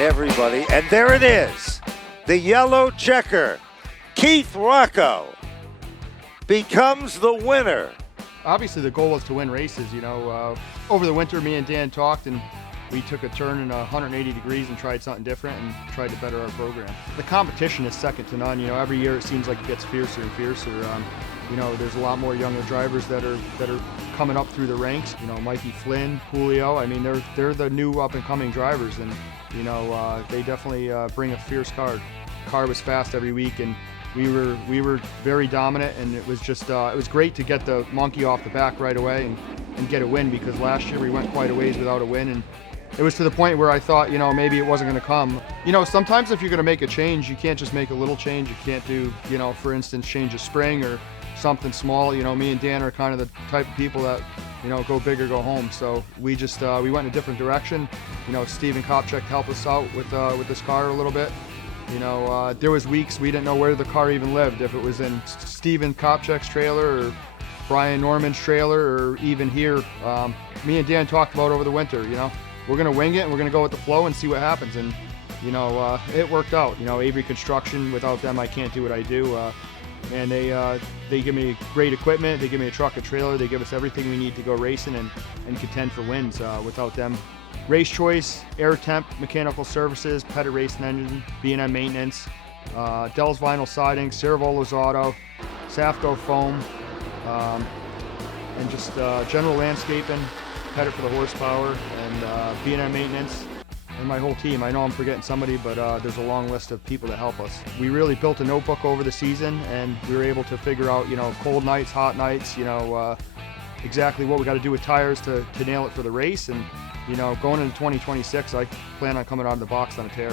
everybody. And there it is. The yellow checker, Keith Rocco, becomes the winner. Obviously, the goal was to win races. Over the winter, me and Dan talked, and we took a turn in 180 degrees and tried something different and tried to better our program. The competition is second to none. Every year it seems like it gets fiercer and fiercer. There's a lot more younger drivers that are coming up through the ranks. Mikey Flynn, Julio. I mean, they're the new up and coming drivers, and they definitely bring a fierce car. The car was fast every week, and we were very dominant, and it was just it was great to get the monkey off the back right away and get a win, because last year we went quite a ways without a win, and it was to the point where I thought, maybe it wasn't going to come. Sometimes if you're going to make a change, you can't just make a little change. You can't do, for instance, change a spring or something small. Me and Dan are kind of the type of people that, go big or go home. So we just we went in a different direction. Steven Kopchak helped us out with this car a little bit. There was weeks we didn't know where the car even lived, if it was in Steven Kopchak's trailer or Brian Norman's trailer, or even here. Me and Dan talked about over the winter, we're going to wing it and we're going to go with the flow and see what happens. And, it worked out. Avery Construction, without them, I can't do what I do. And they give me great equipment. They give me a truck, a trailer. They give us everything we need to go racing and contend for wins. Without them, Race Choice, Air Temp, Mechanical Services, Pettit Racing Engine, B&M Maintenance, Dell's Vinyl Siding, Ceravolo's Auto, Safco Foam, and just General Landscaping, Pettit for the horsepower, and B&M Maintenance, and my whole team. I know I'm forgetting somebody, but there's a long list of people that help us. We really built a notebook over the season, and we were able to figure out, cold nights, hot nights, exactly what we got to do with tires to nail it for the race. And, going into 2026, I plan on coming out of the box on a tear.